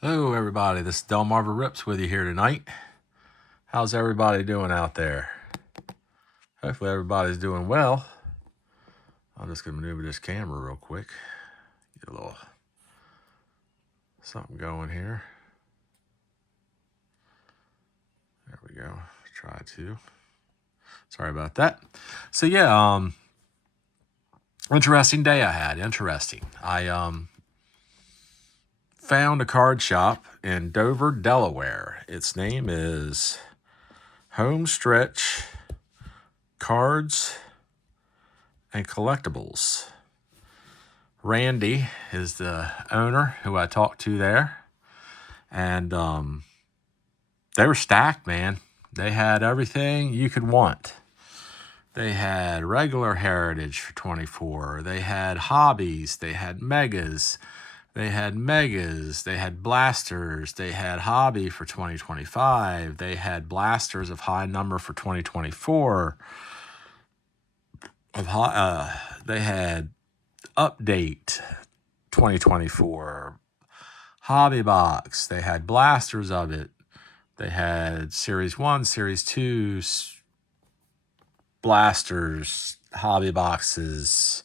Hello, everybody. This is Delmarva Rips with you here tonight. How's everybody doing out there? Hopefully, everybody's doing well. I'm just going to maneuver this camera real quick. Get a little something going here. There we go. Try to. Sorry about that. So, yeah, interesting day I had. Interesting. I found a card shop in Dover, Delaware. Its name is Homestretch Cards and Collectibles. Randy is the owner who I talked to there. And they were stacked, man. They had everything you could want. They had regular Heritage for 24. They had hobbies. They had megas. They had megas. They had blasters. They had hobby for 2025. They had blasters of high number for 2024. They had update 2024 hobby box. They had blasters of it. They had Series 1, Series 2 blasters, hobby boxes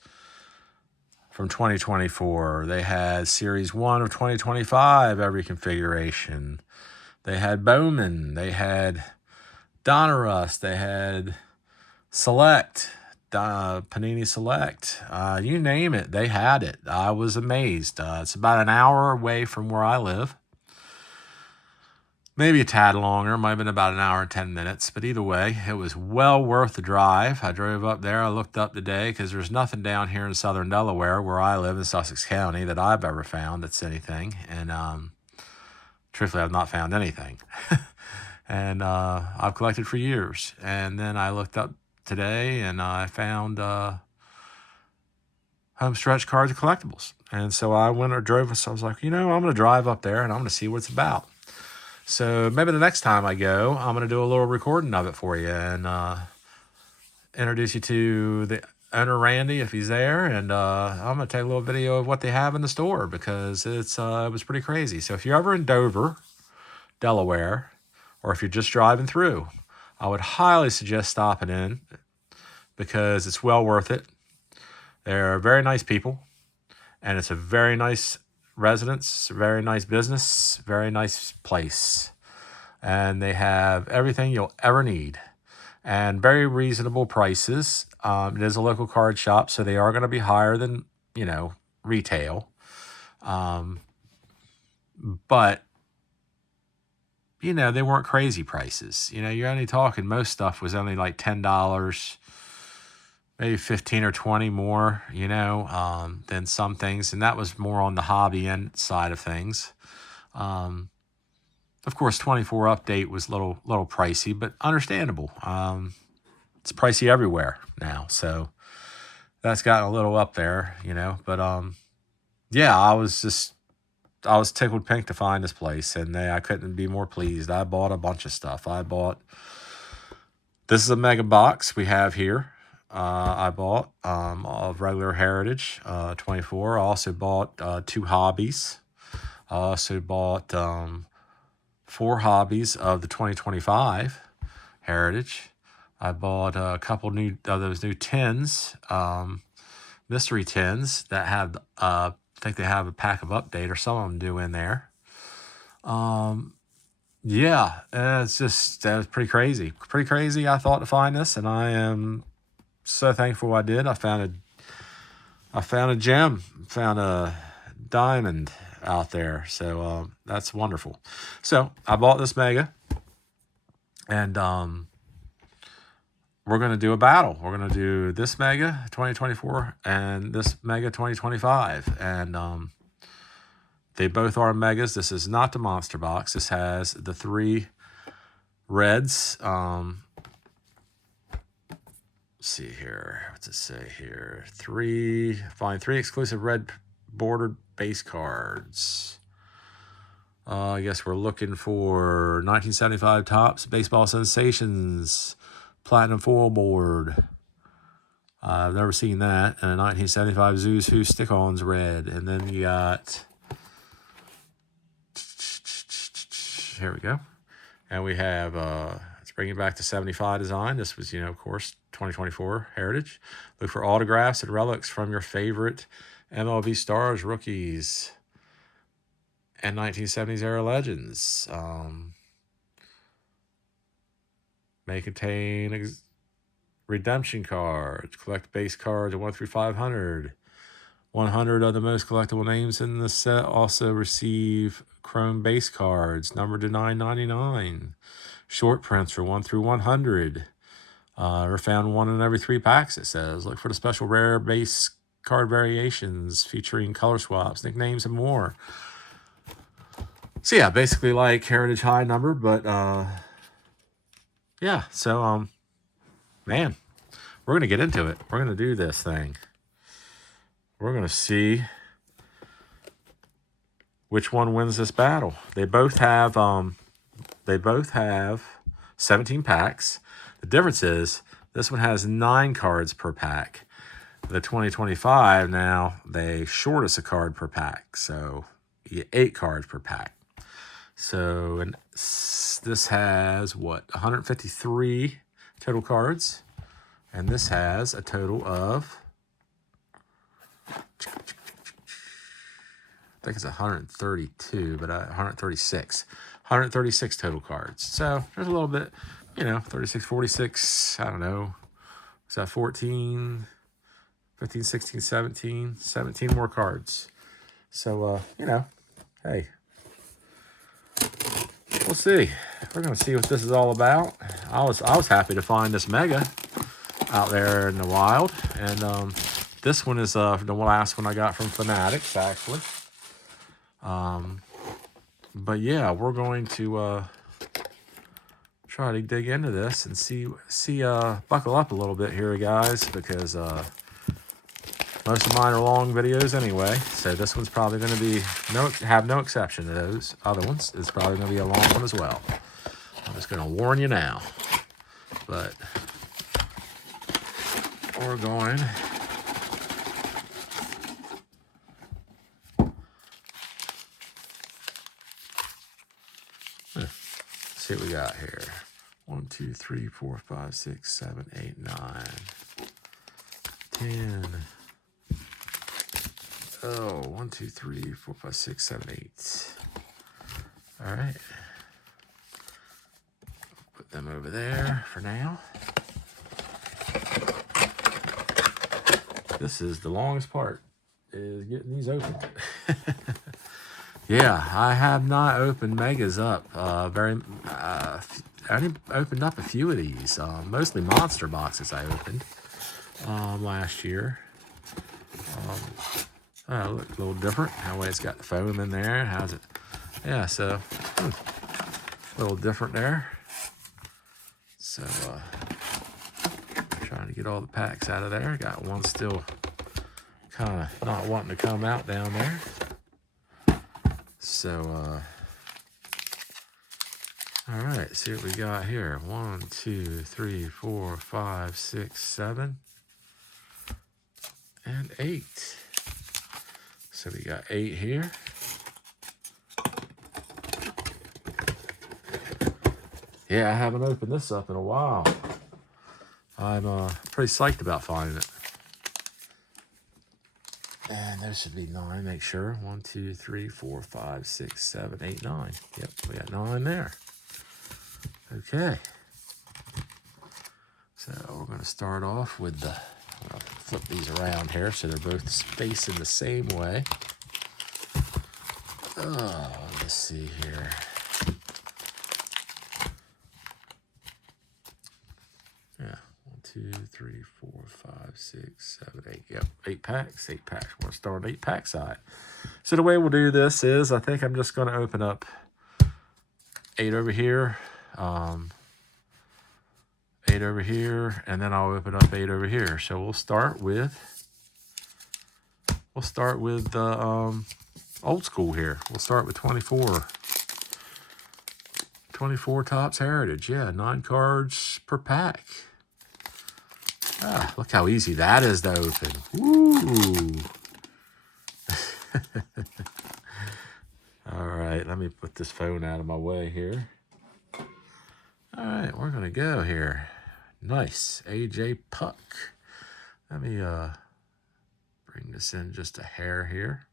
from 2024. They had Series 1 of 2025, every configuration. They had Bowman. They had Donruss. They had Select. Panini Select, you name it, they had it. I was amazed. It's about an hour away from where I live. Maybe a tad longer, might have been about an hour and 10 minutes, but either way, it was well worth the drive. I drove up there. I looked up today because there's nothing down here in southern Delaware where I live in Sussex County that I've ever found that's anything. And truthfully, I've not found anything. And I've collected for years. And then I looked up today and I found Homestretch Cards and Collectibles. And so I went or drove. So I was like, I'm going to drive up there and I'm going to see what it's about. So maybe the next time I go, I'm going to do a little recording of it for you and introduce you to the owner, Randy, if he's there. And I'm going to take a little video of what they have in the store because it was pretty crazy. So if you're ever in Dover, Delaware, or if you're just driving through, I would highly suggest stopping in because it's well worth it. They're very nice people, and it's a very nice residence, very nice business, very nice place. And they have everything you'll ever need and very reasonable prices. It is a local card shop, so they are going to be higher than, retail. But they weren't crazy prices. You're only talking, most stuff was only like $10, maybe 15 or 20 more, than some things. And that was more on the hobby end side of things. Of course, 24 update was a little pricey, but understandable. It's pricey everywhere now. So that's gotten a little up there, but yeah, I was tickled pink to find this place, and I couldn't be more pleased. I bought a bunch of stuff. This is a mega box we have here. I bought of regular Heritage 24. I also bought 2 hobbies. I also bought 4 hobbies of the 2025 Heritage. I bought a couple new of those new tins, mystery tins that have I think they have a pack of update, or some of them do in there. Yeah, it's just, that was pretty crazy. Pretty crazy, I thought, to find this, and I am so thankful I did. I found a gem, found a diamond out there. So that's wonderful. So I bought this mega, and we're going to do a battle. We're going to do this mega 2024 and this mega 2025. And they both are megas. This is not the monster box. This has the 3 reds. Let's see here. What's it say here? Find 3 exclusive red bordered base cards. I guess we're looking for 1975 Topps Baseball Sensations Platinum Foil Board. I've never seen that. And a 1975 Zoos Who Stick-Ons red. And then you got Here we go. And we have, let's bring it back to 75 design. This was, of course, 2024 Heritage. Look for autographs and relics from your favorite MLB stars, rookies, and 1970s era legends. May contain redemption cards, collect base cards of 1 through 500. 100 of the most collectible names in the set also receive chrome base cards, numbered to $9.99. Short prints for 1 through 100. Are found 1 in every 3 packs, it says. Look for the special rare base card variations featuring color swaps, nicknames, and more. So yeah, basically like Heritage High number, but yeah, so man, we're gonna get into it. We're gonna do this thing. We're gonna see which one wins this battle. They both have 17 packs. The difference is this one has 9 cards per pack. The 2025 now they short us a card per pack, so you get 8 cards per pack. So and this has what, 153 total cards, and this has a total of, I think it's 132, but 136 total cards. So there's a little bit, 36, 46, I don't know. Is that 14, 15, 16, 17 more cards. So, hey, we'll see. We're going to see what this is all about. I was happy to find this Mega out there in the wild. And this one is the last one I got from Fanatics, actually. But yeah, we're going to try to dig into this and see buckle up a little bit here, guys, because most of mine are long videos anyway. So this one's probably going to be have no exception to those other ones. It's probably going to be a long one as well. I'm just going to warn you now. But we're going. See what we got here. 1, 2, 3, 4, 5, 6, 7, 8, 9, 10. Oh, 1, 2, 3, 4, 5, 6, 7, 8. All right. Put them over there for now. This is the longest part, is getting these open. Yeah, I have not opened Megas up. I only opened up a few of these. Mostly monster boxes I opened last year. Look a little different. That way it's got the foam in there. How's it? Yeah, so a little different there. So trying to get all the packs out of there. Got one still kind of not wanting to come out down there. So, all right, see what we got here. 1, 2, 3, 4, 5, 6, 7, and 8. So we got 8 here. Yeah, I haven't opened this up in a while. I'm pretty psyched about finding it. And there should be 9, make sure. 1, 2, 3, 4, 5, 6, 7, 8, 9. Yep, we got 9 there. Okay. So we're going to start off with the, I'll flip these around here so they're both facing the same way. Oh, let's see here. Yeah, 1, 2, 3, 4, 5, 6, 7, 8. Yep, 8 packs. 8 packs. We're going to start on 8 pack side. So the way we'll do this is, I think I'm just going to open up 8 over here, 8 over here, and then I'll open up 8 over here. So we'll start with the old school here. We'll start with 24. 24 Topps Heritage. Yeah, 9 cards per pack. Ah, look how easy that is to open. Woo! All right, let me put this phone out of my way here. All right, we're going to go here. Nice. AJ Puck. Let me bring this in just a hair here.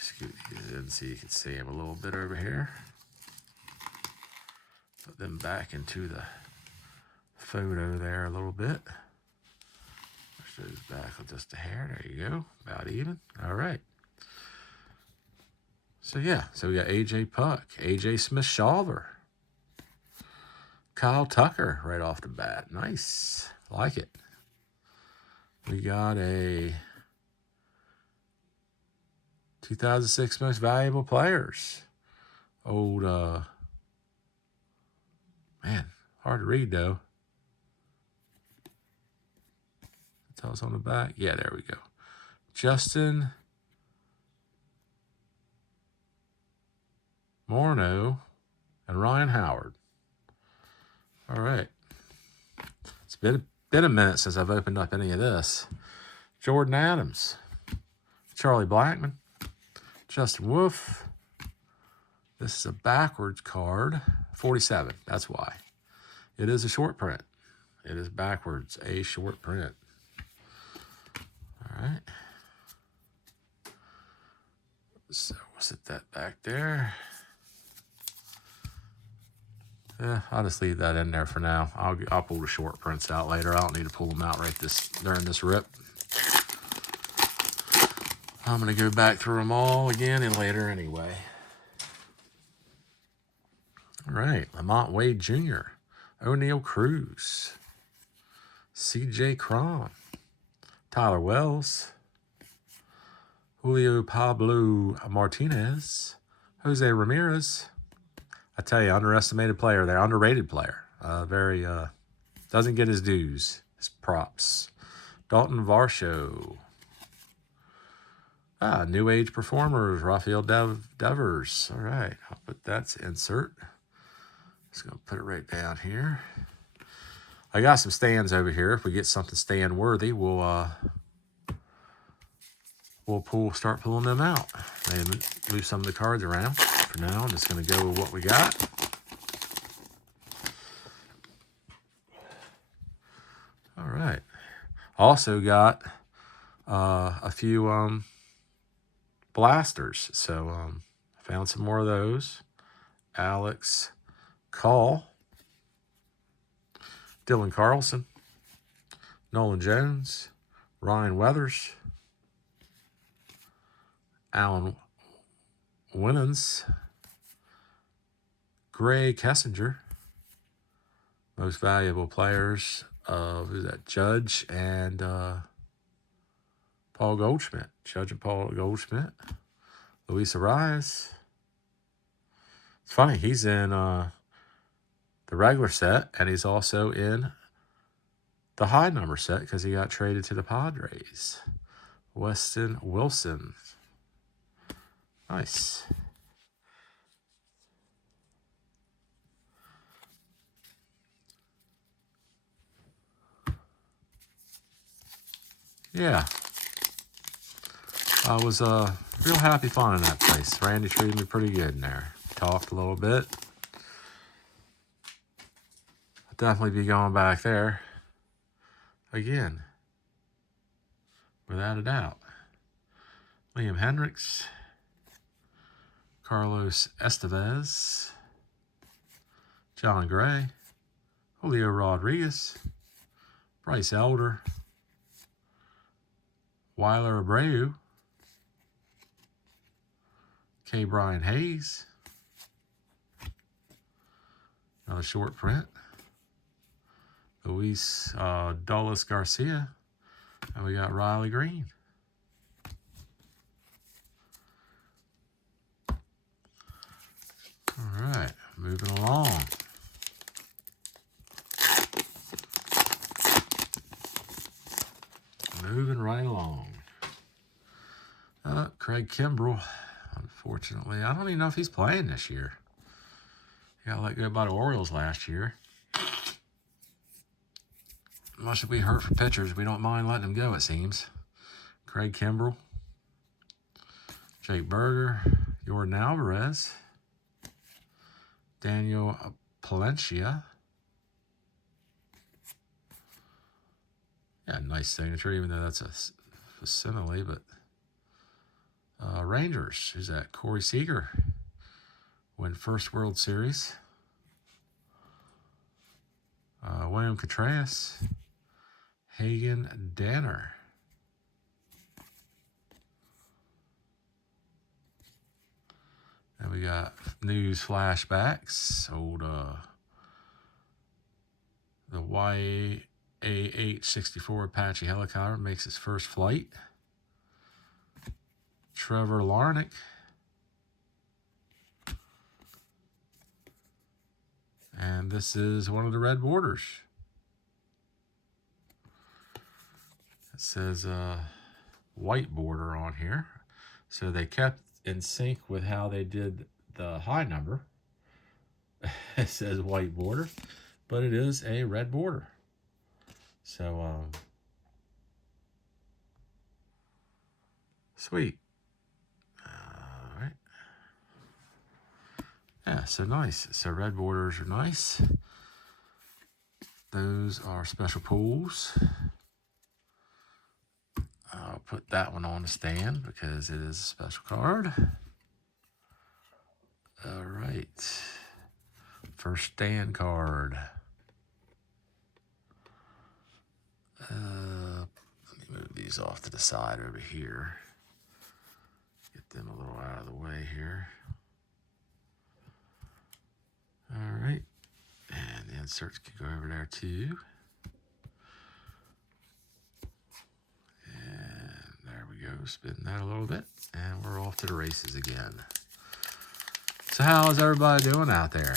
Scoot these in so you can see him a little bit over here. Put them back into the photo there a little bit. Push those back with just a hair. There you go. About even. All right. So, yeah. So, we got AJ Puck, AJ Smith-Shawver, Kyle Tucker right off the bat. Nice. Like it. We got a 2006 Most Valuable Players. Old, man, hard to read, though. Tell us on the back. Yeah, there we go. Justin Morneau and Ryan Howard. All right. It's been a minute since I've opened up any of this. Jordan Adams, Charlie Blackmon, Justin Wolf. This is a backwards card. 47. That's why. It is a short print. It is backwards, a short print. All right. So we'll set that back there. Yeah, I'll just leave that in there for now. I'll pull the short prints out later. I don't need to pull them out during this rip. I'm going to go back through them all again and later anyway. All right, Lamont Wade Jr., O'Neal Cruz, C.J. Cron, Tyler Wells, Julio Pablo Martinez, Jose Ramirez. I tell you, underestimated player there, underrated player. Very, doesn't get his dues, his props. Dalton Varsho. New Age Performers, Rafael Devers. All right, I'll put that to insert. Just going to put it right down here. I got some stands over here. If we get something stand worthy, we'll start pulling them out. Maybe move some of the cards around. For now, I'm just going to go with what we got. All right. Also got a few blasters. So I found some more of those. Alex Call, Dylan Carlson, Nolan Jones, Ryan Weathers, Alan Winans, Gray Kessinger. Most Valuable Players of, who's that? Judge and Paul Goldschmidt. Judge and Paul Goldschmidt. Luis Arias. It's funny, he's in the regular set, and he's also in the high number set because he got traded to the Padres. Weston Wilson. Nice. Yeah. I was real happy finding that place. Randy treated me pretty good in there. Talked a little bit. I'll definitely be going back there again. Without a doubt. Liam Hendricks. Carlos Estevez. John Gray. Julio Rodriguez. Bryce Elder. Weiler Abreu. K. Brian Hayes. Another short print. Luis Dulles Garcia. And we got Riley Green. All right, moving along. Moving right along. Craig Kimbrell, unfortunately. I don't even know if he's playing this year. He got let go by the Orioles last year. Much as we hurt for pitchers, we don't mind letting him go, it seems. Craig Kimbrell. Jake Berger. Jordan Alvarez. Daniel Palencia. Yeah, nice signature, even though that's a facsimile, but Rangers, who's that? Corey Seager. Win first World Series. William Contreras. Hagen Danner. And we got news flashbacks. Old the YA-864 Apache helicopter makes its first flight. Trevor Larnach. And this is one of the red borders. It says white border on here. So they kept in sync with how they did the high number. It says white border, but it is a red border. So, sweet. All right. Yeah, so nice. So red borders are nice. Those are special pulls. I'll put that one on the stand because it is a special card. All right. First stand card. Let me move these off to the side over here. Get them a little out of the way here. All right. And the inserts can go over there too. And there we go. Spin that a little bit. And we're off to the races again. So how is everybody doing out there?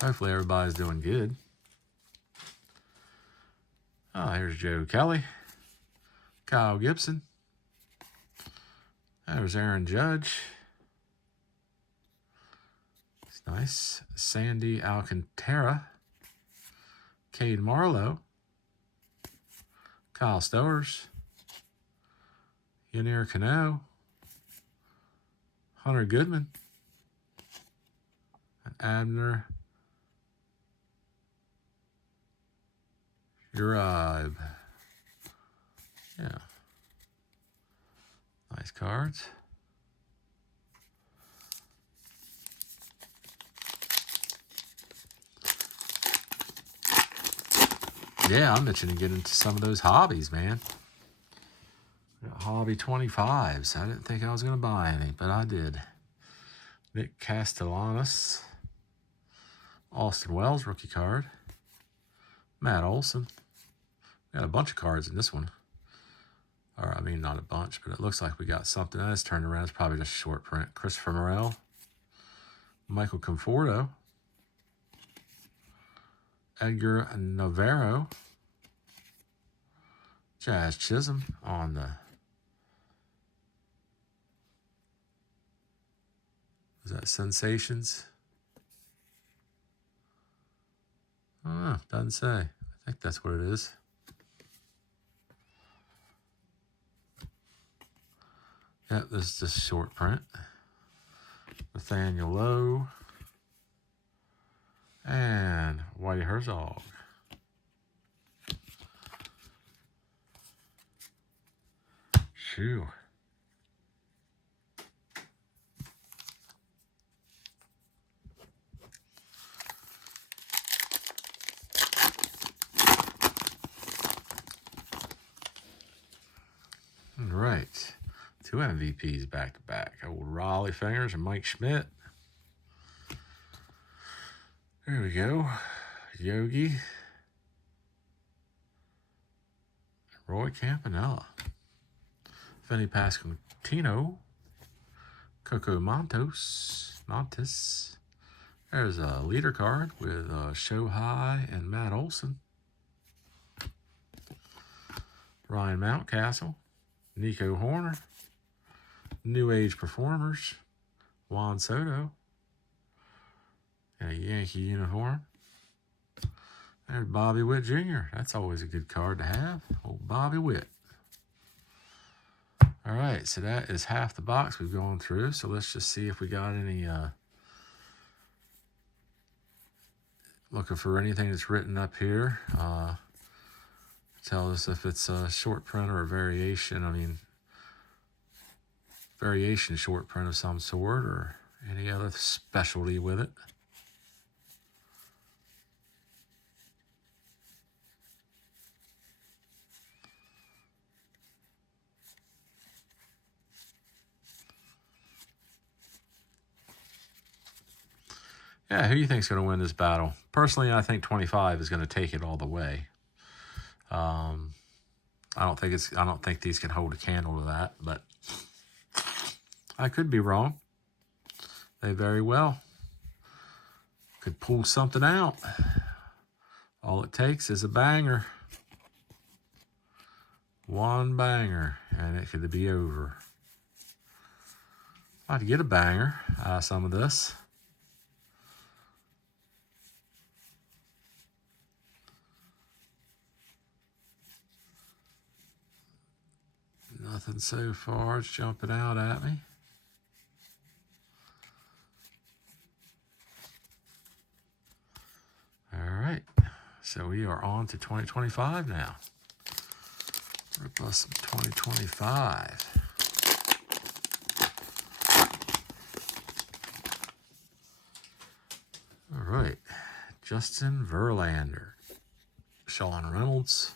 Hopefully everybody's doing good. Oh, here's Joe Kelly. Kyle Gibson. There's Aaron Judge. It's nice. Sandy Alcantara. Cade Marlowe. Kyle Stowers. Yanier Cano. Hunter Goodman. And Abner Uribe. Yeah. Nice cards. Yeah, I'm itching to get into some of those hobbies, man. Hobby 25s. I didn't think I was going to buy any, but I did. Nick Castellanos. Austin Wells, rookie card. Matt Olson. We got a bunch of cards in this one. Or, I mean, not a bunch, but it looks like we got something. That's turned around. It's probably just short print. Christopher Morel. Michael Conforto. Edgar Navarro. Jazz Chisholm on the... Is that Sensations? I don't know. Doesn't say. I think that's what it is. Yep, this is just short print. Nathaniel Lowe. And Whitey Herzog. Shoo. All right. 2 MVPs back to back. Old Raleigh Fingers and Mike Schmidt. There we go. Yogi. Roy Campanella. Vinny Pasquantino. Coco Montes. There's a leader card with Shohei and Matt Olson. Ryan Mountcastle. Nico Horner. New Age Performers. Juan Soto. And a Yankee uniform. There's Bobby Witt Jr. That's always a good card to have. Old Bobby Witt. All right, so that is half the box we've gone through. So let's just see if we got any, looking for anything that's written up here. Tell us if it's a short print or a variation. I mean, variation short print of some sort or any other specialty with it. Yeah, who do you think is going to win this battle? Personally, I think 25 is going to take it all the way. I don't think these can hold a candle to that, but I could be wrong. They very well could pull something out. All it takes is a banger. One banger, and it could be over. I'd get a banger out of some of this. Nothing so far. It's jumping out at me. All right. So we are on to 2025 now. Rip us some 2025. All right. Justin Verlander. Sean Reynolds.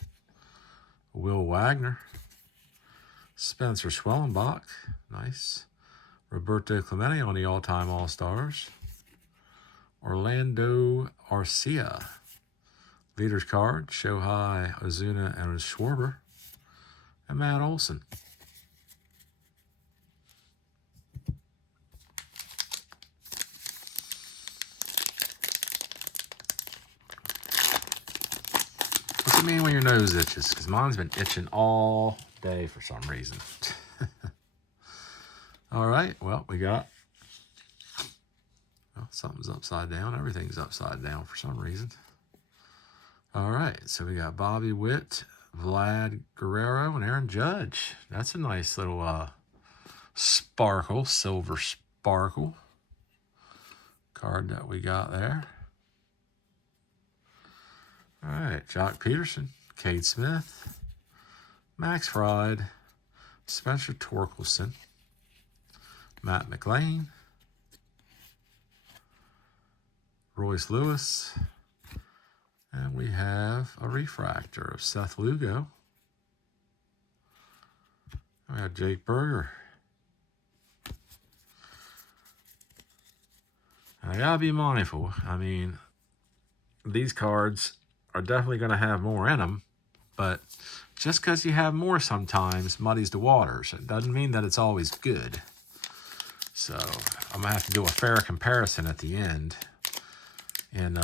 Will Wagner. Spencer Schwellenbach, nice. Roberto Clemente on the all-time All-Stars. Orlando Arcia. Leaders card, Shohei Ozuna and Schwarber. And Matt Olson. What's it mean when your nose itches? Because mine's been itching all day for some reason. All right, well, we got, something's upside down. Everything's upside down for some reason. All right, so we got Bobby Witt, Vlad Guerrero, and Aaron Judge. That's a nice little sparkle, silver sparkle card that we got there. All right, Jock Peterson, Cade Smith, Max Fried, Spencer Torkelson, Matt McLean, Royce Lewis, and we have a refractor of Seth Lugo. We have Jake Berger. And I gotta be mindful. I mean, these cards are definitely going to have more in them, but just because you have more sometimes muddies the waters. It doesn't mean that it's always good. So I'm going to have to do a fair comparison at the end in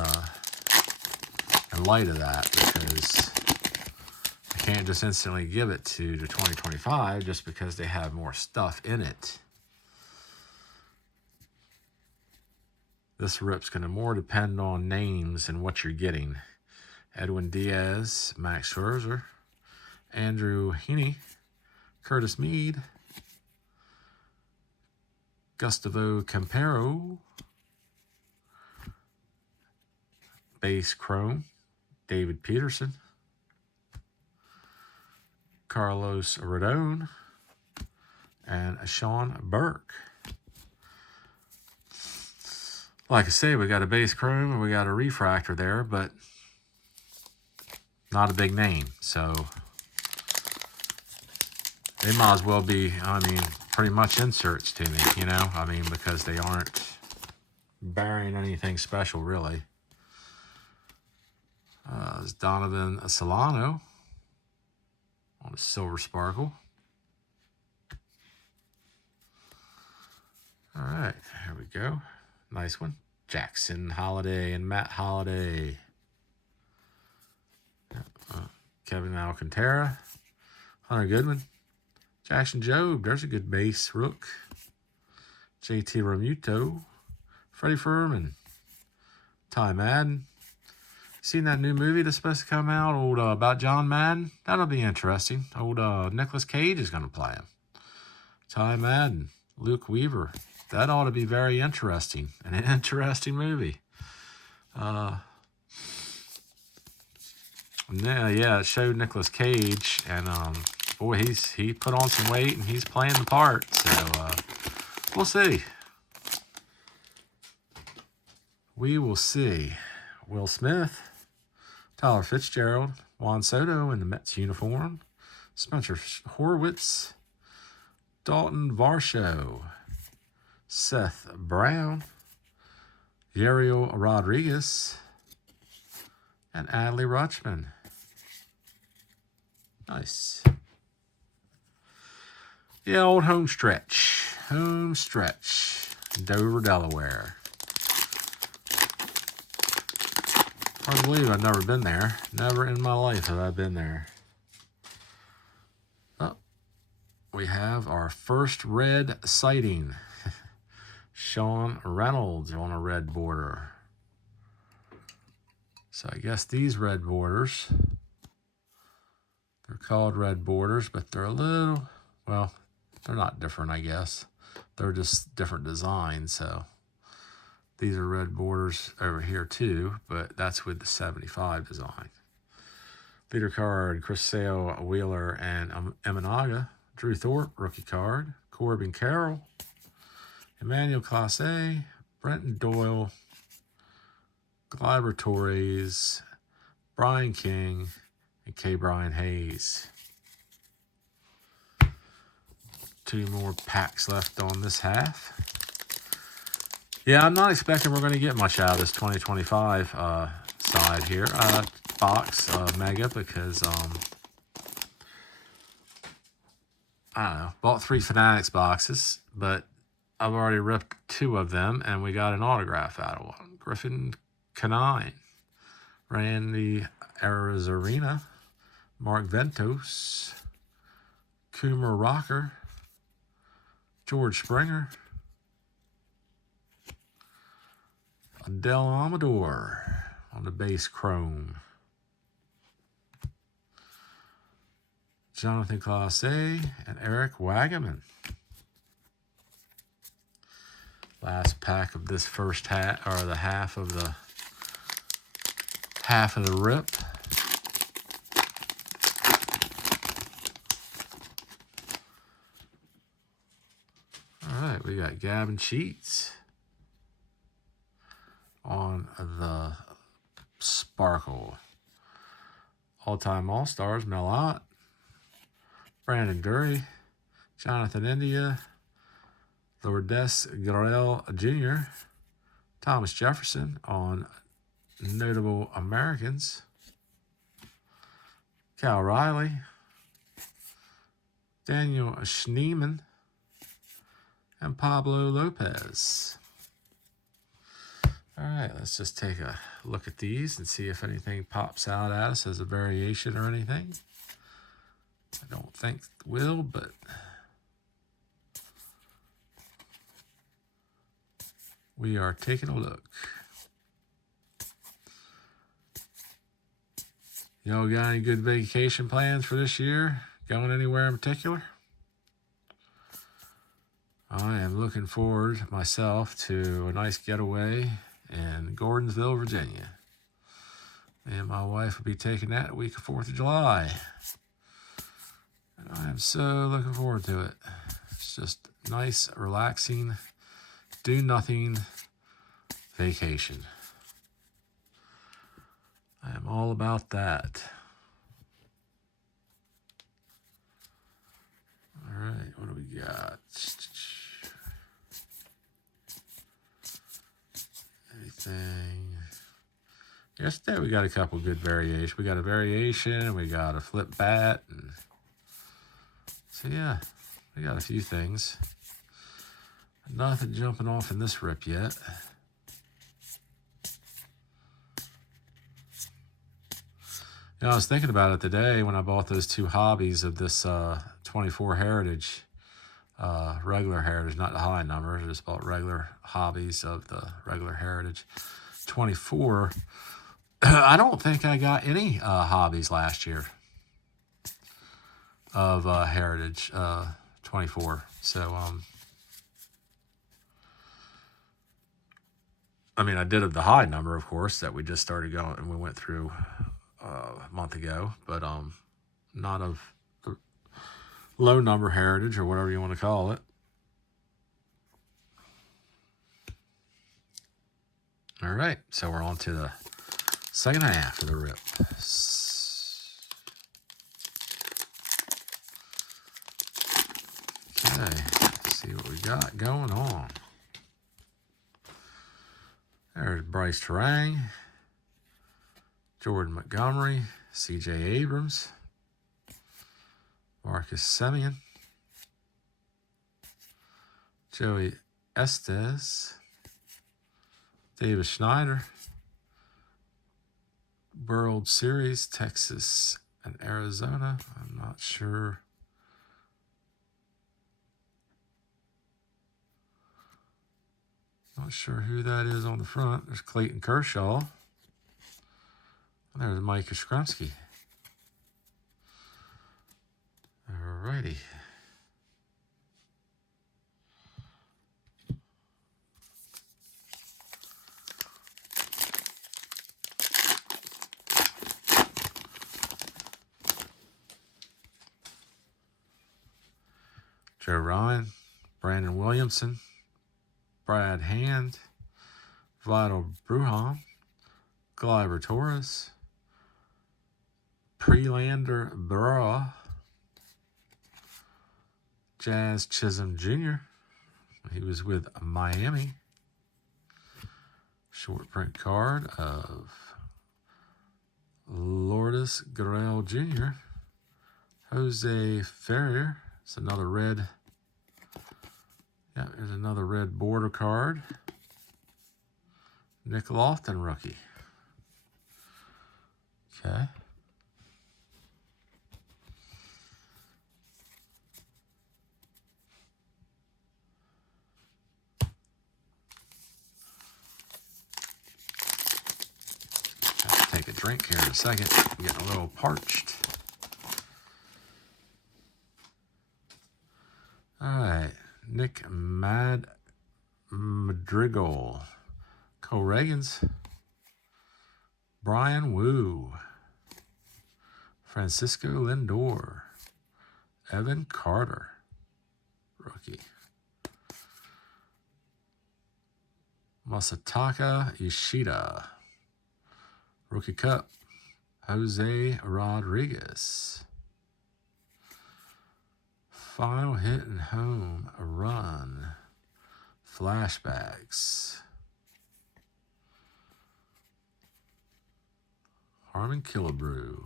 light of that, because I can't just instantly give it to the 2025 just because they have more stuff in it. This rip's going to more depend on names and what you're getting. Edwin Diaz, Max Scherzer, Andrew Heaney, Curtis Mead, Gustavo Campero, Base Chrome, David Peterson, Carlos Rodon, and Sean Burke. Like I say, we got a base chrome and we got a refractor there, but not a big name. So they might as well be, I mean, pretty much inserts to me, you know? I mean, because they aren't bearing anything special, really. It's Donovan Solano on a silver sparkle. All right, here we go. Nice one. Jackson Holiday and Matt Holiday. Kevin Alcantara. Hunter Goodman. Jackson Jobe. There's a good base rook. JT Realmuto. Freddie Furman. Ty Madden. Seen that new movie that's supposed to come out about John Madden? That'll be interesting. Nicolas Cage is going to play him. Ty Madden, Luke Weaver. That ought to be very interesting. An interesting movie. Yeah, it showed Nicolas Cage, and boy, he put on some weight and he's playing the part. So we'll see. We will see. Will Smith, Tyler Fitzgerald, Juan Soto in the Mets uniform, Spencer Horwitz, Dalton Varsho, Seth Brown, Yariel Rodriguez, and Adley Rutschman. Nice. Yeah, old home stretch. Home stretch. Dover, Delaware. Hard to believe I've never been there. Never in my life have I been there. Oh, we have our first red sighting. Sean Reynolds on a red border. So I guess these red borders, they're called red borders, but they're a little, well, they're not different, I guess. They're just different designs, so these are red borders over here too, but that's with the 75 design. Leader card, Chris Sale, Wheeler, and Eminaga. Drew Thorpe, rookie card. Corbin Carroll, Emmanuel Clase, Brenton Doyle, Gleyber Torres, Brian King, and K. Brian Hayes. 2 more packs left on this half. Yeah, I'm not expecting we're going to get much out of this 2025 side here. Box mega, because I don't know, bought 3 Fanatics boxes, but I've already ripped 2 of them, and we got an autograph out of one. Griffin Canine, Randy Arizarena, Mark Ventos, Coomer Rocker, George Springer, Adele Amador on the base chrome, Jonathan Clase, and Eric Wagaman. Last pack of this first half, or the half of the rip. All right, we got Gavin Sheets on the Sparkle. All-time All-Stars, Mel Ott, Brandon Dury, Jonathan India, Lourdes Gurriel Jr., Thomas Jefferson on Notable Americans, Cal Riley, Daniel Schneemann, and Pablo Lopez. All right, let's just take a look at these and see if anything pops out at us as a variation or anything. I don't think it will, but we are taking a look. Y'all got any good vacation plans for this year? Going anywhere in particular? I am looking forward myself to a nice getaway in Gordonsville, Virginia. Me and my wife will be taking that the week of 4th of July. And I am so looking forward to it. It's just nice, relaxing, do nothing vacation. I am all about that. All right, what do we got? Anything? Yesterday we got a couple good variations. We got a variation, we got a flip bat, and so yeah, we got a few things. Nothing jumping off in this rip yet. You know, I was thinking about it today when I bought those 2 hobbies of this 24 Heritage, regular Heritage, not the high numbers. I just bought regular hobbies of the regular Heritage 24. I don't think I got any hobbies last year of Heritage 24. So, I mean, I did the high number, of course, that we just started going and we went through a month ago, but not of the low number heritage or whatever you want to call it. All right, so we're on to the second half of the rip. Okay, let's see what we got going on. There's Bryce Terang, Jordan Montgomery, C.J. Abrams, Marcus Semien, Joey Estes, David Schneider, World Series, Texas and Arizona. I'm not sure. Not sure who that is on the front. There's Clayton Kershaw. And there's Mike Yastrzemski. Alrighty. Joe Ryan, Brandon Williamson, Brad Hand, Vital Bruhan, Gleyber Torres, Prelander Berra, Jazz Chisholm Jr. He was with Miami. Short print card of Lourdes Gurriel Jr. Jose Ferrer. It's another red. Yeah, there's another red border card. Nick Lofton rookie. Okay. Have to take a drink here in a second. I'm getting a little parched. All right. Nick Madrigal. Cole Reagans. Brian Wu. Francisco Lindor. Evan Carter. Rookie. Masataka Ishida. Rookie Cup. Jose Rodriguez. Final hit and home run. Flashbacks. Harmon Killebrew.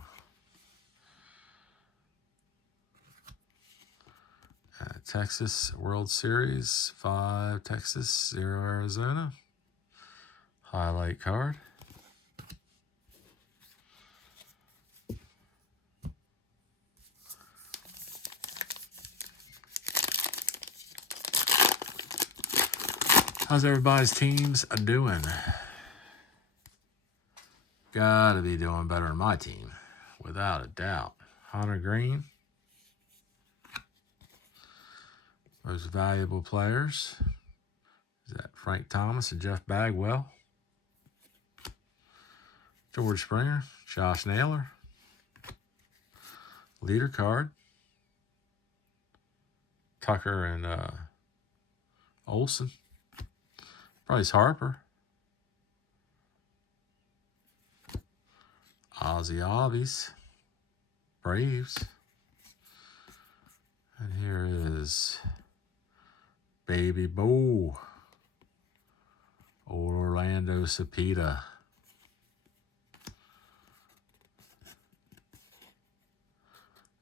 Texas World Series. 5 Texas, 0 Arizona. Highlight card. How's everybody's teams doing? Gotta be doing better than my team, without a doubt. Hunter Green. Most valuable players. Is that Frank Thomas and Jeff Bagwell? George Springer, Josh Naylor. Leader card. Tucker and Olsen. Bryce Harper. Ozzy Albies. Braves. And here is Baby Bo. Old Orlando Cepeda.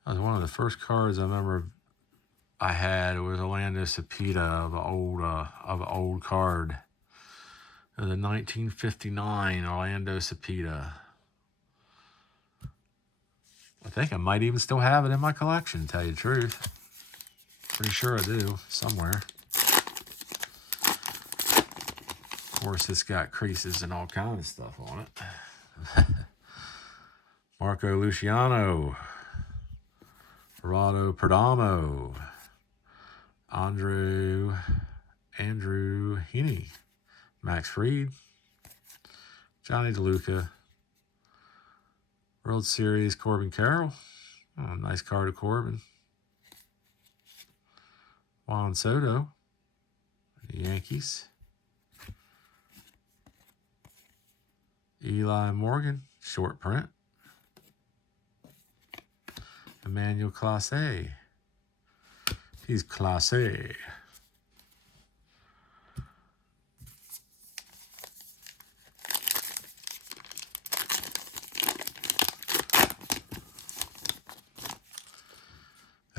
That was one of the first cards I remember I had. It was Orlando Cepeda of an old card. It was a 1959 Orlando Cepeda. I think I might even still have it in my collection, to tell you the truth. Pretty sure I do, somewhere. Of course, it's got creases and all kinds of stuff on it. Marco Luciano. Gerardo Perdomo. Andrew Heaney, Max Fried, Johnny DeLuca, World Series Corbin Carroll. Oh, nice card of Corbin. Juan Soto, the Yankees. Eli Morgan, short print. Emmanuel Clase. He's Clase.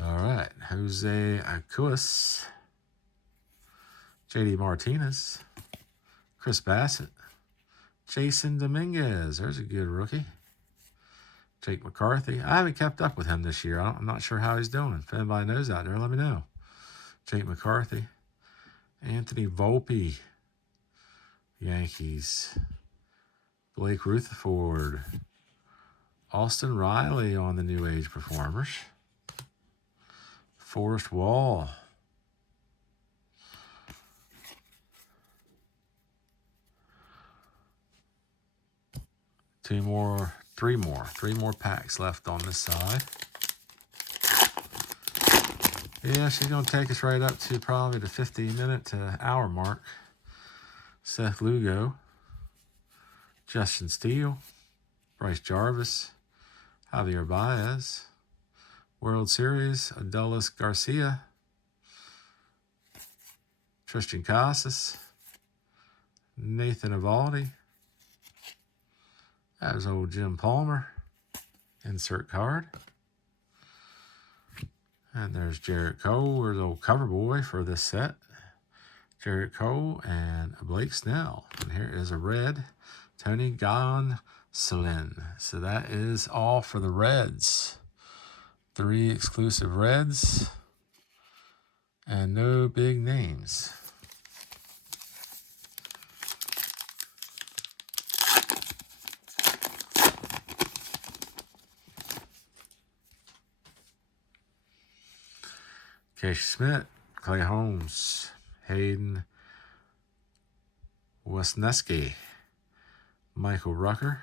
All right, Jose Acuas, JD Martinez, Chris Bassett, Jason Dominguez. There's a good rookie. Jake McCarthy. I haven't kept up with him this year. I'm not sure how he's doing. If anybody knows out there, let me know. Jake McCarthy. Anthony Volpe, Yankees. Blake Rutherford. Austin Riley on the New Age Performers. Forrest Wall. Three more packs left on this side. Yeah, she's going to take us right up to probably the 15-minute to hour mark. Seth Lugo, Justin Steele, Bryce Jarvis, Javier Baez, World Series, Adolis Garcia, Tristan Casas, Nathan Eovaldi. That was old Jim Palmer. Insert card. And there's Jarrett Cole, or the old cover boy for this set. Jarrett Cole and Blake Snell. And here is a red Tony Gonsolin. So that is all for the Reds. 3 exclusive Reds. And no big names. Casey Smith, Clay Holmes, Hayden Wesneski, Michael Rucker,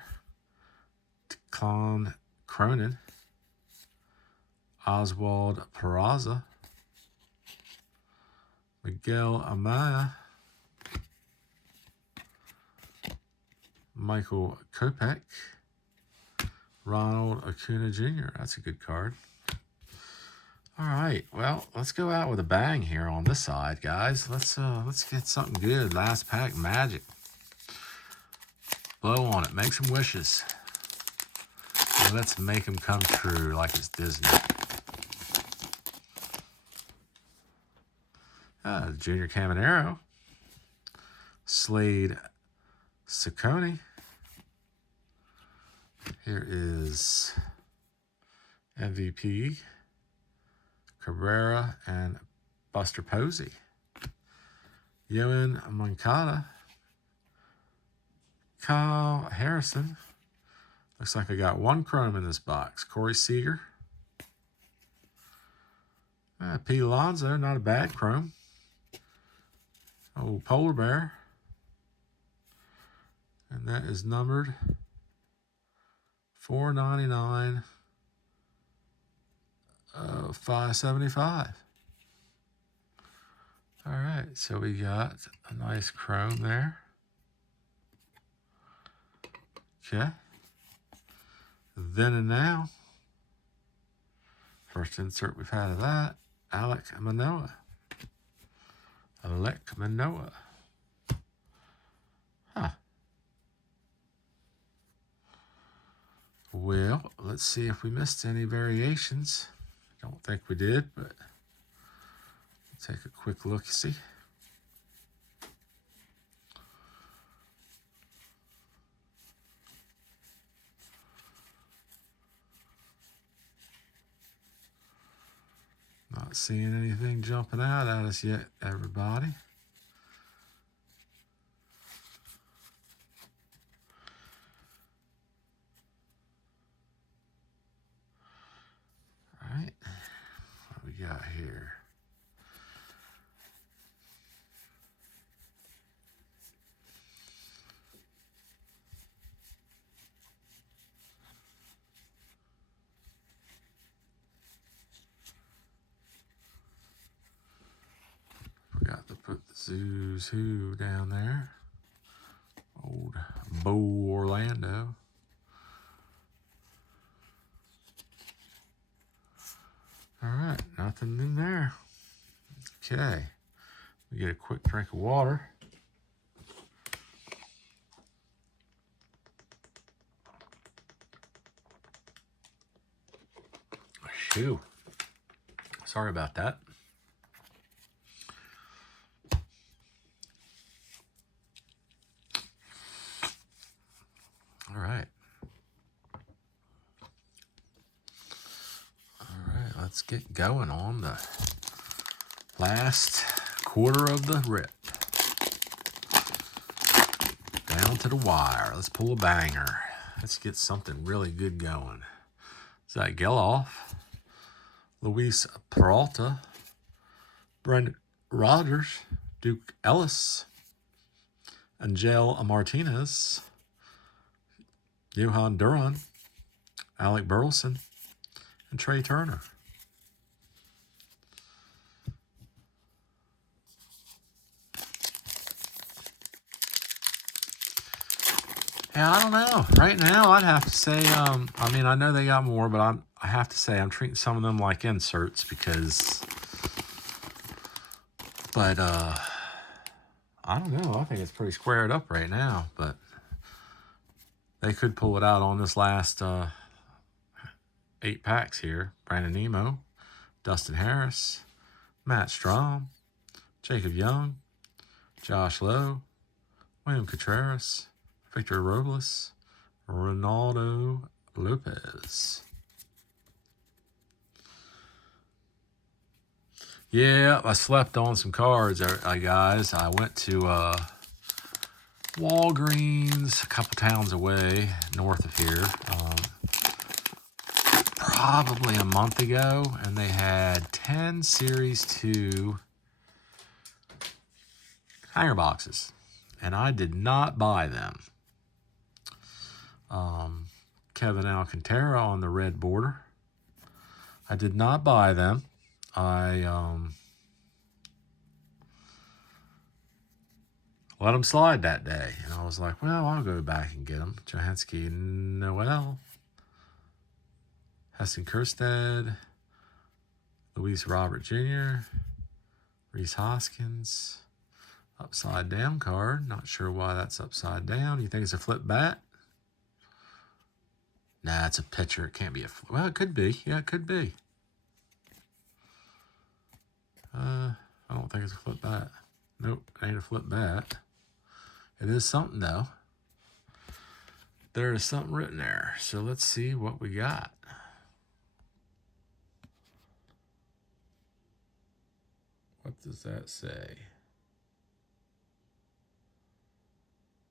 Declan Cronin, Oswald Peraza, Miguel Amaya, Michael Kopech, Ronald Acuna Jr. That's a good card. All right, well, let's go out with a bang here on this side, guys. Let's get something good. Last pack magic. Blow on it. Make some wishes. And let's make them come true like it's Disney. Junior Caminero. Slade Ciccone. Here is MVP. Cabrera and Buster Posey. Yohan Moncada. Kyle Harrison. Looks like I got 1 chrome in this box. Corey Seager. Pete Alonso, not a bad chrome. Old Polar Bear. And that is numbered $4.99 of 575. All right, so we got a nice chrome there. Okay. Then and now. First insert we've had of that. Alek Manoah. Huh. Well, let's see if we missed any variations. Don't think we did, but take a quick look, see. Not seeing anything jumping out at us yet, everybody. All right, what we got here? Who's who down there? Old Bo Orlando. All right, nothing in there. Okay, we get a quick drink of water. Phew. Sorry about that. All right. Let's get going on the last quarter of the rip. Down to the wire. Let's pull a banger. Let's get something really good going. Zach Geloff, Luis Peralta, Brendan Rodgers, Duke Ellis, Angel Martinez, Johan Duran, Alec Burleson, and Trey Turner. Yeah, I don't know. Right now, I'd have to say, I mean, I know they got more, but I have to say I'm treating some of them like inserts because, but I don't know. I think it's pretty squared up right now, but they could pull it out on this last 8 packs here. Brandon Nemo, Dustin Harris, Matt Strom, Jacob Young, Josh Lowe, William Contreras, Victor Robles, Ronaldo Lopez. Yeah, I slept on some cards, guys. I went to Walgreens, a couple towns away, north of here, probably a month ago, and they had 10 Series 2 hanger boxes, and I did not buy them. Kevin Alcantara on the red border. I did not buy them. I let them slide that day, and I was like, well, I'll go back and get them. Johansky Noel, Heston Kjerstad, Luis Robert Jr., Reese Hoskins, upside down card. Not sure why that's upside down. You think it's a flip bat? Nah, it's a pitcher. It can't be a flip. Well, it could be. Yeah, it could be. I don't think it's a flip bat. Nope, it ain't a flip bat. It is something, though. There is something written there. So let's see what we got. What does that say?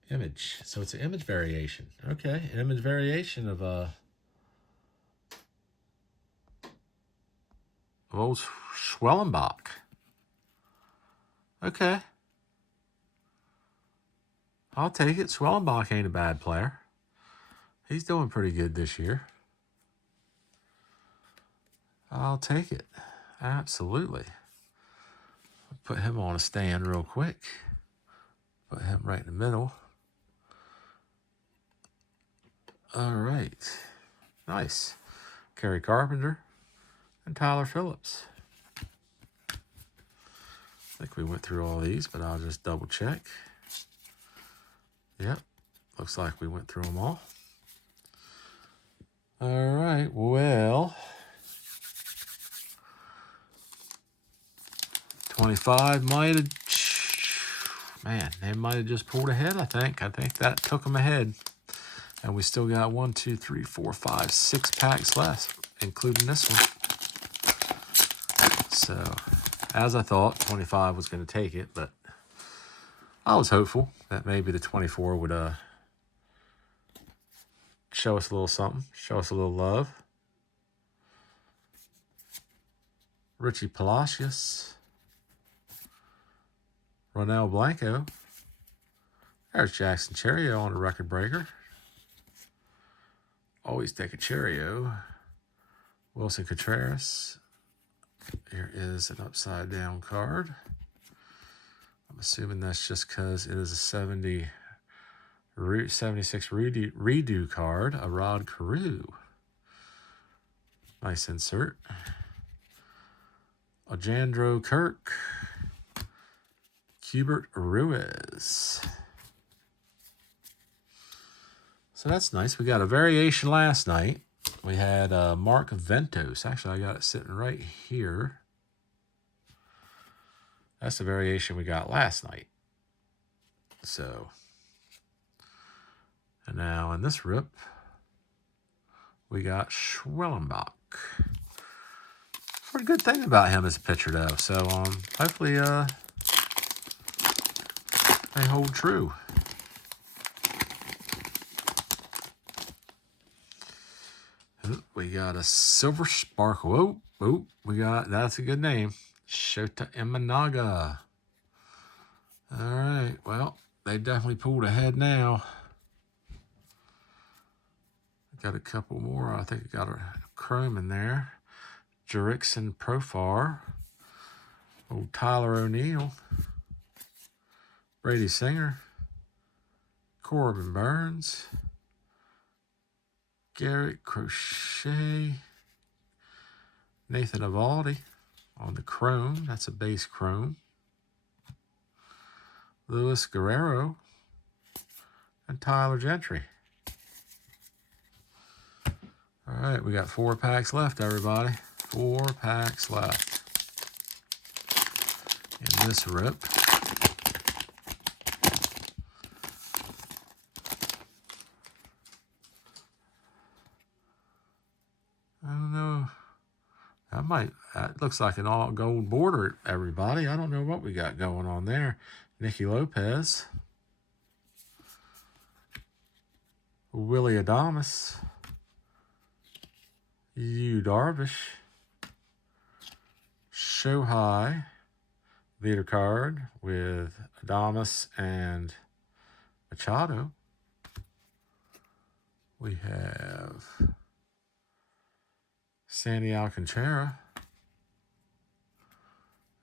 Image. So it's an image variation. Okay, an image variation of old Schwellenbach. Okay. I'll take it. Schwellenbach ain't a bad player. He's doing pretty good this year. I'll take it. Absolutely. Put him on a stand real quick. Put him right in the middle. All right. Nice. Kerry Carpenter and Tyler Phillips. I think we went through all these, but I'll just double check. Yep. Looks like we went through them all. All right. Well, 25 might have, man, they might have just pulled ahead, I think. I think that took them ahead. And we still got 1, 2, 3, 4, 5, 6 packs left, including this one. So, as I thought, 25 was going to take it, but I was hopeful that maybe the 24 would show us a little something, show us a little love. Richie Palacios, Ronel Blanco. There's Jackson Cherio on the record breaker. Always take a Cherio. Wilson Contreras. Here is an upside down card. I'm assuming that's just because it is a 76 redo card, a Rod Carew. Nice insert. Alejandro Kirk. Hubert Ruiz. So that's nice. We got a variation last night. We had Mark Ventos. Actually, I got it sitting right here. That's the variation we got last night. So, and now in this rip, we got Schwellenbach. Pretty good thing about him as a pitcher, though. So, hopefully, they hold true. We got a Silver Sparkle. That's a good name. Shota Imanaga. All right, well, they definitely pulled ahead now. Got a couple more. I think I got a chrome in there. Jerickson Profar. Old Tyler O'Neill. Brady Singer. Corbin Burns. Garrett Crochet. Nathan Eovaldi on the chrome. That's a base chrome. Luis Guerrero. And Tyler Gentry. All right, we got 4 packs left, everybody. 4 packs left in this rip. I don't know. That looks like an all gold border, everybody. I don't know what we got going on there. Nicky Lopez. Willie Adames. Yu Darvish. Shohei. Leader card with Adames and Machado. We have Sandy Alcantara.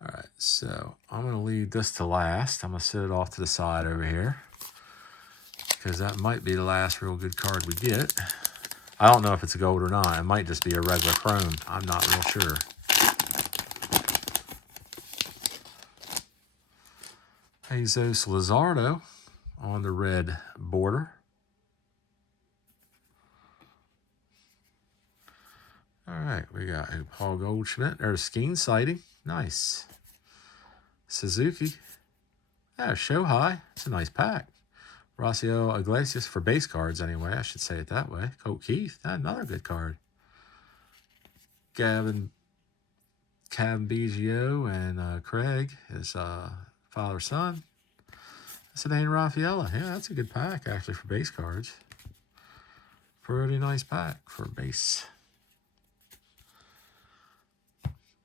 All right, so I'm going to leave this to last. I'm going to set it off to the side over here because that might be the last real good card we get. I don't know if it's a gold or not. It might just be a regular chrome. I'm not real sure. Jesus Luzardo on the red border. All right, we got a Paul Goldschmidt. There's Skeen sighting. Nice. Suzuki. Yeah, Shohei. It's a nice pack. Rocio Iglesias for base cards anyway. I should say it that way. Colt Keith. Another good card. Gavin Cambigio and Craig, his father-son. Cedane Rafaela. Yeah, that's a good pack, actually, for base cards. Pretty nice pack for base.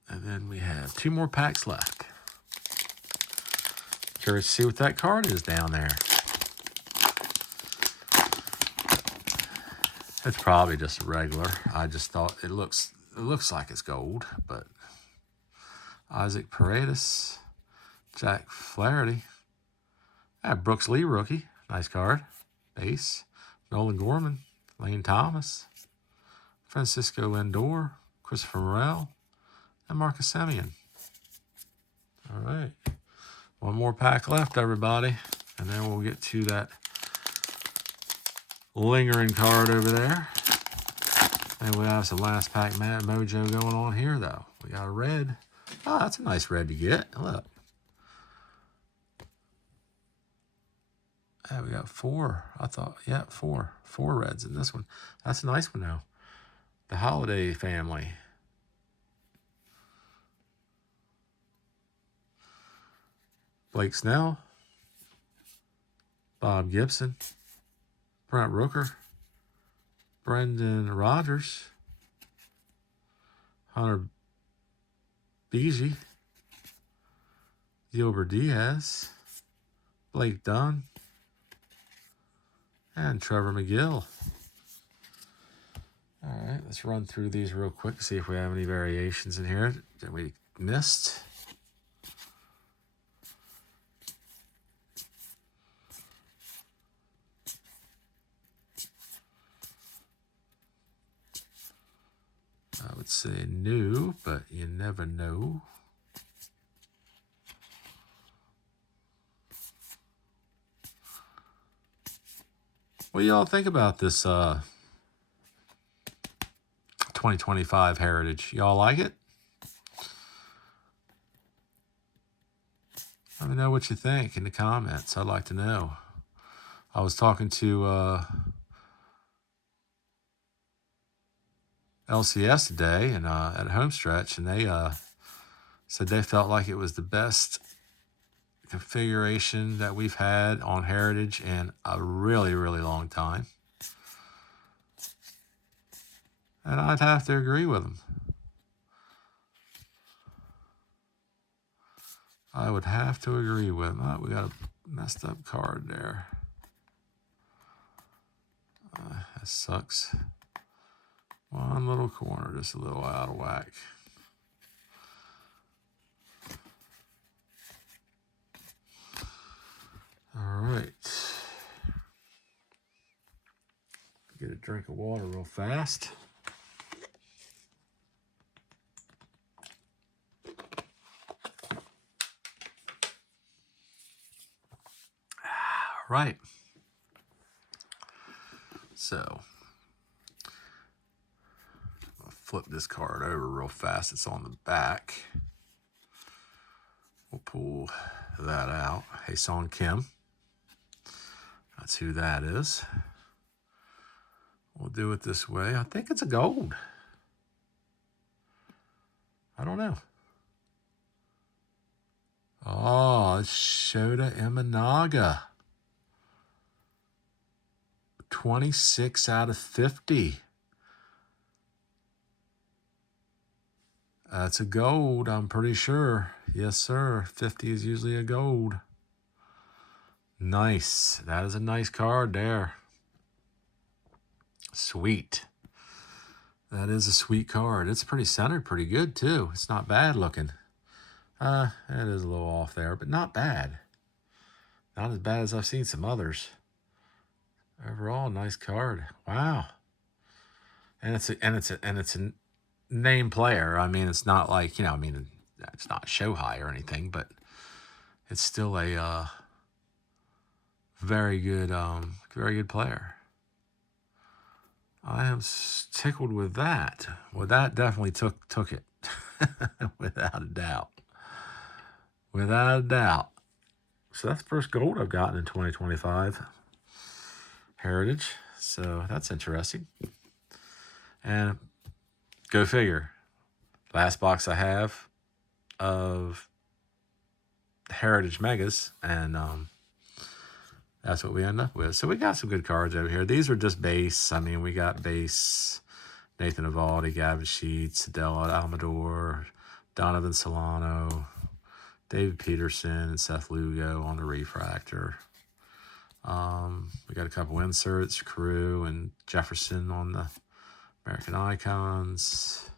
And then we have 2 more packs left. Curious to see what that card is down there. It's probably just a regular. I just thought it looks like it's gold, but Isaac Paredes, Jack Flaherty, Brooks Lee rookie, nice card, base, Nolan Gorman, Lane Thomas, Francisco Lindor, Christopher Morel, and Marcus Semien. All right, 1 more pack left, everybody, and then we'll get to that lingering card over there. And we have some last pack Mad Mojo going on here, though. We got a red. Oh, that's a nice red to get. Look. Yeah, we got 4. I thought, yeah, 4. 4 reds in this one. That's a nice one, though. The Holiday family. Blake Snell. Bob Gibson. Brent Rooker. Brendan Rodgers. Hunter Beege. Gilbert Diaz. Blake Dunn. And Trevor McGill. All right, let's run through these real quick to see if we have any variations in here that we missed. say no, but you never know. What do y'all think about this 2025 Heritage? Y'all like it? Let me know what you think in the comments. I'd like to know. I was talking to LCS today and at Homestretch, and they said they felt like it was the best configuration that we've had on Heritage in a really, really long time. And I'd have to agree with them. I would have to agree with them. Oh, we got a messed up card there. That sucks. One little corner, just a little out of whack. All right. Get a drink of water real fast. All right. So, I'll flip this card over real fast. It's on the back. We'll pull that out. Hey, Song Kim. That's who that is. We'll do it this way. I think it's a gold. I don't know. Oh, it's Shota Imanaga. 26 out of 50. That's a gold, I'm pretty sure. Yes, sir. 50 is usually a gold. Nice. That is a nice card there. Sweet. That is a sweet card. It's pretty centered pretty good, too. It's not bad looking. It is a little off there, but not bad. Not as bad as I've seen some others. Overall, nice card. Wow. And it's a name player. I mean, it's not like, you know, I mean, it's not show high or anything, but it's still a very good player. I am tickled with that. Well, that definitely took it, without a doubt. Without a doubt. So that's the first gold I've gotten in 2025 Heritage. So that's interesting. And go figure. Last box I have of Heritage Megas, and that's what we end up with. So we got some good cards over here. These are just base. I mean, we got base Nathan Eovaldi, Gavin Sheets, Adele Almador, Donovan Solano, David Peterson, and Seth Lugo on the refractor. We got a couple inserts, Carew and Jefferson on the American Icons.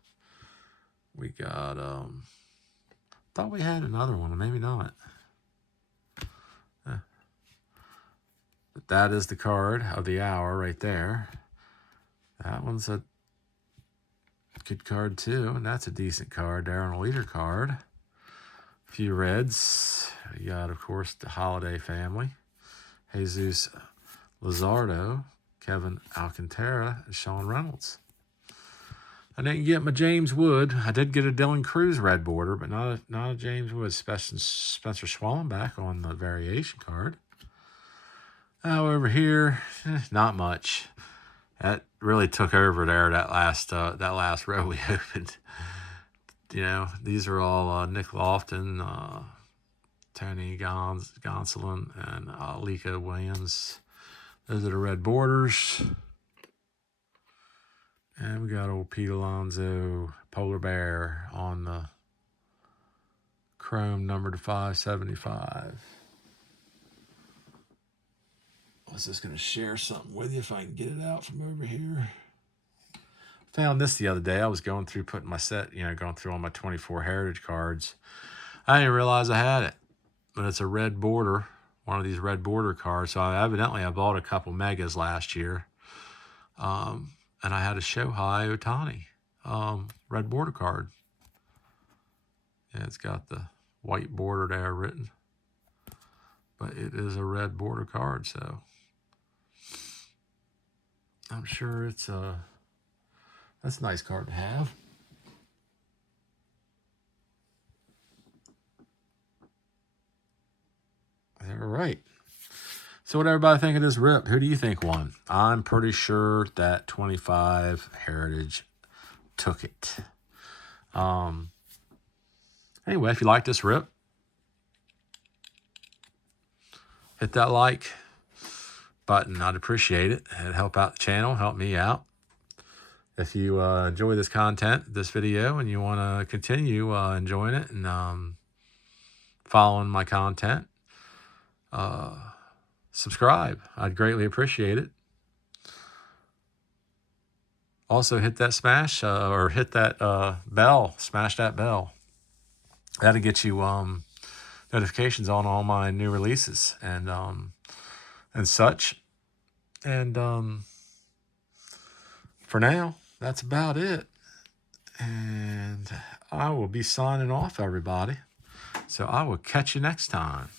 We got, thought we had another one, maybe not. But that is the card of the hour right there. That one's a good card too, and that's a decent card there on a leader card. A few reds. You got, of course, the Holiday family. Jesus Luzardo, Kevin Alcantara, and Sean Reynolds. I didn't get my James Wood. I did get a Dylan Cruz red border, but not a James Wood. Spencer Schwallenbach on the variation card. Over here, not much. That really took over there. That last row we opened. You know, these are all Nick Lofton, Tony Gonsolin, and Lika Williams. Those are the red borders. And we got old Pete Alonso, Polar Bear on the chrome number to 575. I was just going to share something with you if I can get it out from over here. Found this the other day. I was going through putting my set, going through all my 24 Heritage cards. I didn't realize I had it, but it's a red border, one of these red border cards. So I bought a couple megas last year. And I had a Shohei Ohtani red border card. Yeah, it's got the white border there written, but it is a red border card, so I'm sure it's that's a nice card to have. All right. So what everybody think of this rip? Who do you think won? I'm pretty sure that 25 Heritage took it. Anyway, if you like this rip, hit that like button. I'd appreciate it. It'd help out the channel, help me out. If you enjoy this content, this video, and you want to continue enjoying it and following my content, subscribe. I'd greatly appreciate it. Also, hit that smash or hit that bell. Smash that bell. That'll get you notifications on all my new releases and such. And for now, that's about it. And I will be signing off, everybody. So I will catch you next time.